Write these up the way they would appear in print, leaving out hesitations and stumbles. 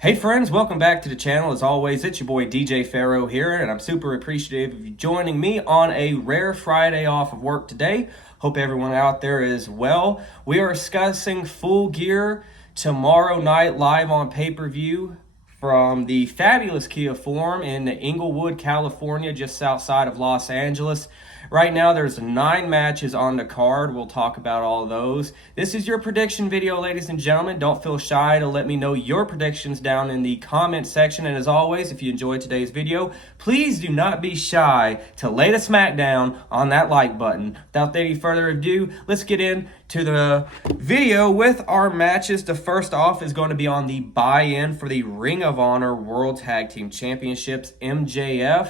Hey friends, welcome back to the channel. As always, it's your boy DJ Pharaoh here, and I'm super appreciative of you joining me on a rare Friday off of work today. Hope everyone out there is well. We are discussing Full Gear tomorrow night live on pay-per-view from the fabulous Kia Forum in Inglewood, California, just outside of Los Angeles. Right now, there's 9 matches on the card. We'll talk about all of those. This is your prediction video, ladies and gentlemen. Don't feel shy to let me know your predictions down in the comment section. And as always, if you enjoyed today's video, please do not be shy to lay the smackdown on that like button. Without any further ado, let's get into the video with our matches. The first off is going to be on the buy-in for the Ring of Honor World Tag Team Championships. MJF,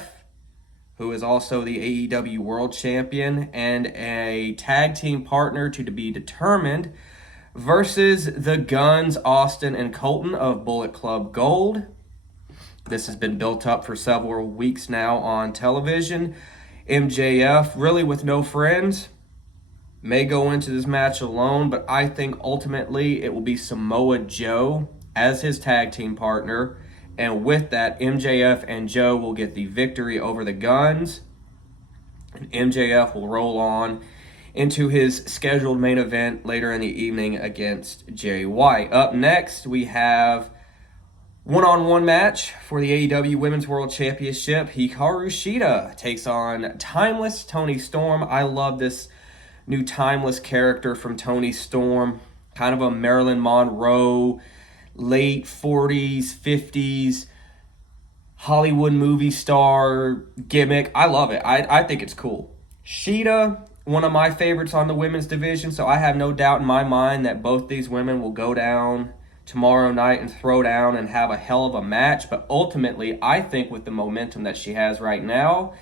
who is also the AEW World Champion and a tag team partner to be determined, versus the Guns, Austin and Colton of Bullet Club Gold. This has been built up for several weeks now on television. MJF, really with no friends, may go into this match alone, but I think ultimately it will be Samoa Joe as his tag team partner. And with that, MJF and Joe will get the victory over the Guns. And MJF will roll on into his scheduled main event later in the evening against Jay White. Up next, we have one-on-one match for the AEW Women's World Championship. Hikaru Shida takes on Timeless Toni Storm. I love this new Timeless character from Toni Storm. Kind of a Marilyn Monroe, late 40s, 50s, Hollywood movie star gimmick. I love it. I think it's cool. Shida, one of my favorites on the women's division, so I have no doubt in my mind that both these women will go down tomorrow night and throw down and have a hell of a match. But ultimately, I think with the momentum that she has right now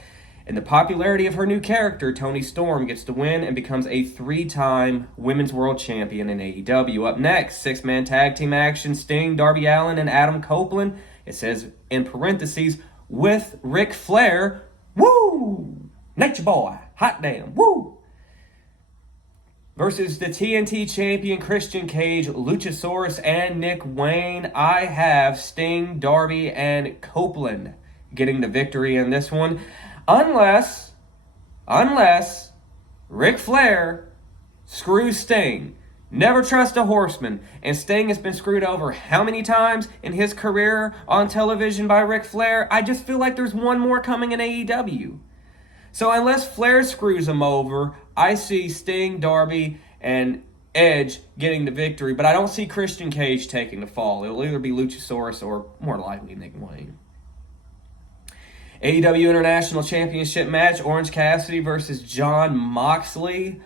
and the popularity of her new character, Toni Storm gets the win and becomes a 3-time Women's World Champion in AEW. Up next, 6-man tag team action, Sting, Darby Allin, and Adam Copeland. It says in parentheses, with Ric Flair, woo! Nature Boy, hot damn, woo! Versus the TNT champion, Christian Cage, Luchasaurus, and Nick Wayne. I have Sting, Darby, and Copeland getting the victory in this one. Unless Ric Flair screws Sting. Never trust a horseman. And Sting has been screwed over how many times in his career on television by Ric Flair? I just feel like there's one more coming in AEW. So unless Flair screws him over, I see Sting, Darby, and Edge getting the victory. But I don't see Christian Cage taking the fall. It'll either be Luchasaurus or more likely Nick Wayne. AEW International Championship match, Orange Cassidy versus Jon Moxley.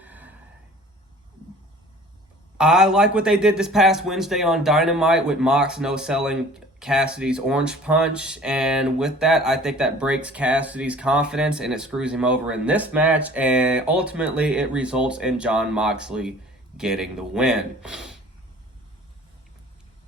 I like what they did this past Wednesday on Dynamite with Mox no-selling Cassidy's Orange Punch. And with that, I think that breaks Cassidy's confidence and it screws him over in this match. And ultimately, it results in Jon Moxley getting the win.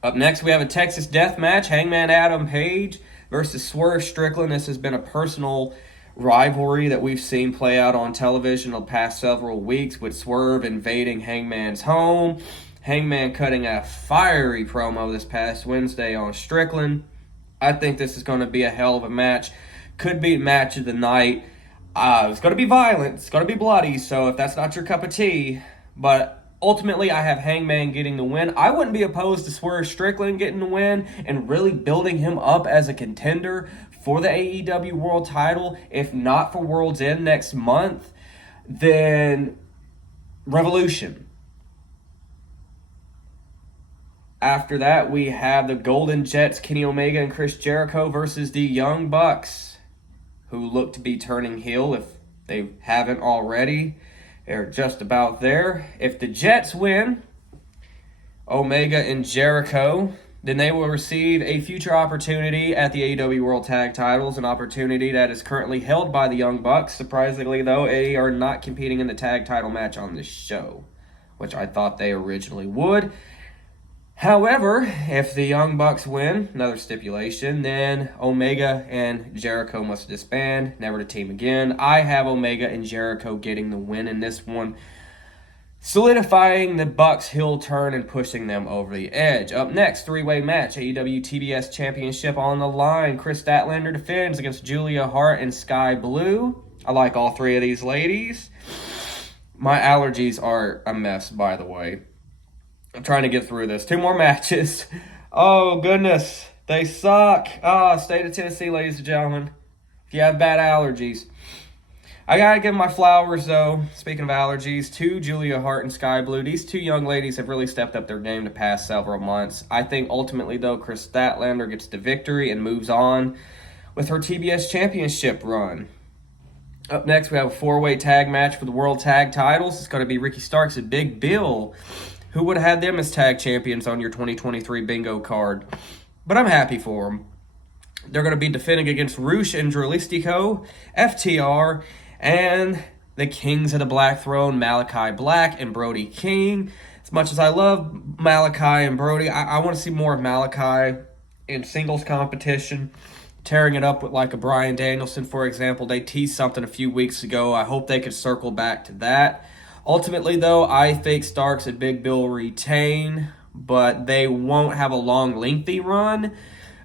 Up next, we have a Texas Death Match, Hangman Adam Page versus Swerve Strickland. This has been a personal rivalry that we've seen play out on television the past several weeks, with Swerve invading Hangman's home. Hangman cutting a fiery promo this past Wednesday on Strickland. I think this is going to be a hell of a match. Could be match of the night. It's going to be violent. It's going to be bloody, so if that's not your cup of tea. But ultimately, I have Hangman getting the win. I wouldn't be opposed to Swerve Strickland getting the win and really building him up as a contender for the AEW World title. If not for World's End next month, then Revolution. After that, we have the Golden Jets, Kenny Omega and Chris Jericho versus the Young Bucks, who look to be turning heel if they haven't already. They're just about there. If the Jets win, Omega and Jericho, then they will receive a future opportunity at the AEW World Tag Titles, an opportunity that is currently held by the Young Bucks. Surprisingly, though, they are not competing in the tag title match on this show, which I thought they originally would. However, if the Young Bucks win, another stipulation, then Omega and Jericho must disband, never to team again. I have Omega and Jericho getting the win in this one. solidifying the Bucks' heel turn and pushing them over the edge. Up next, three-way match, AEW TBS Championship on the line. Kris Statlander defends against Julia Hart and Sky Blue. I like all three of these ladies. My allergies are a mess, by the way. I'm trying to get through this. 2 more matches. Oh, goodness. They suck. State of Tennessee, ladies and gentlemen. If you have bad allergies. I gotta give my flowers, though, speaking of allergies, to Julia Hart and Sky Blue. These 2 young ladies have really stepped up their game the past several months. I think ultimately, though, Kris Statlander gets the victory and moves on with her TBS Championship run. Up next, we have a 4-way tag match for the World Tag Titles. It's going to be Ricky Starks and Big Bill. Who would have had them as tag champions on your 2023 bingo card? But I'm happy for them. They're going to be defending against Rush and Dralistico, FTR, and the Kings of the Black Throne, Malachi Black and Brody King. As much as I love Malachi and Brody, I want to see more of Malachi in singles competition, tearing it up with like a Bryan Danielson, for example. They teased something a few weeks ago. I hope they could circle back to that. Ultimately, though, I think Starks and Big Bill retain, but they won't have a long, lengthy run.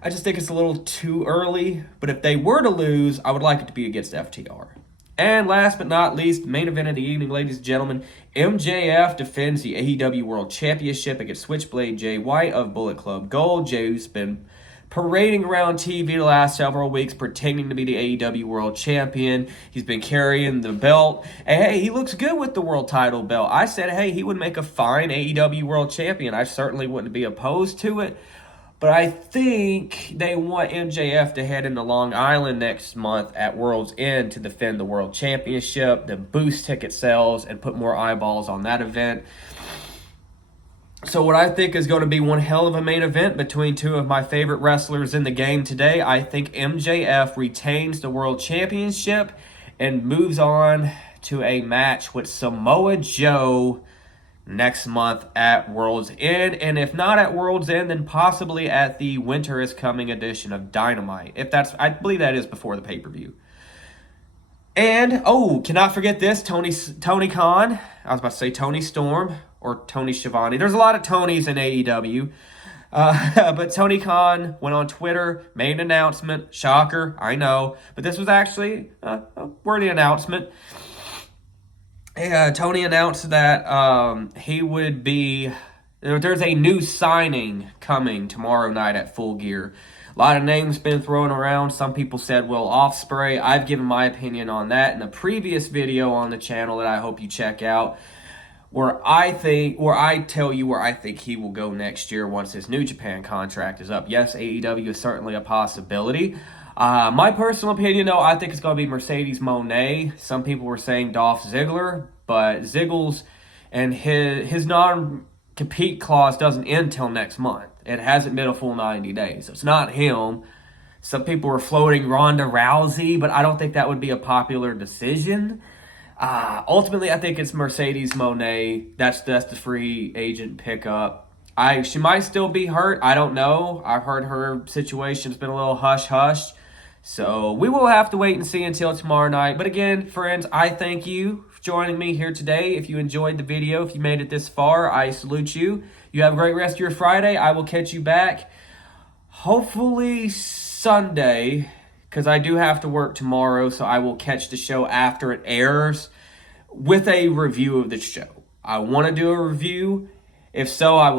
I just think it's a little too early. But if they were to lose, I would like it to be against FTR. And last but not least, main event of the evening, ladies and gentlemen, MJF defends the AEW World Championship against Switchblade Jay White of Bullet Club Gold. Jay, who's been parading around TV the last several weeks, pretending to be the AEW World Champion. He's been carrying the belt. And hey, he looks good with the world title belt. I said, hey, he would make a fine AEW World Champion. I certainly wouldn't be opposed to it. But I think they want MJF to head into Long Island next month at World's End to defend the World Championship, then boost ticket sales and put more eyeballs on that event. So what I think is going to be one hell of a main event between 2 of my favorite wrestlers in the game today. I think MJF retains the World Championship and moves on to a match with Samoa Joe next month at World's End. And if not at World's End, then possibly at the Winter is Coming edition of Dynamite. I believe that is before the pay-per-view. And, cannot forget this, Tony Khan. I was about to say Tony Storm or Tony Schiavone. There's a lot of Tonys in AEW. But Tony Khan went on Twitter, made an announcement. Shocker, I know. But this was actually a worthy announcement. Tony announced that he would be... There's a new signing coming tomorrow night at Full Gear. A lot of names been thrown around. Some people said Will Ospreay. I've given my opinion on that in a previous video on the channel that I hope you check out, where I tell you where I think he will go next year once his New Japan contract is up. Yes, AEW is certainly a possibility. My personal opinion, though, I think it's going to be Mercedes Moné. Some people were saying Dolph Ziggler, but Ziggles and his non-compete clause doesn't end till next month. It hasn't been a full 90 days, so it's not him. Some people were floating Ronda Rousey, but I don't think that would be a popular decision. Ultimately, I think it's Mercedes Moné. That's the free agent pickup. She might still be hurt. I don't know. I've heard her situation's been a little hush-hush. So we will have to wait and see until tomorrow night. But again, friends, I thank you for joining me here today. If you enjoyed the video, if you made it this far, I salute you. You have a great rest of your Friday. I will catch you back hopefully Sunday, because I do have to work tomorrow, so I will catch the show after it airs with a review of the show. I want to do a review. If so, I will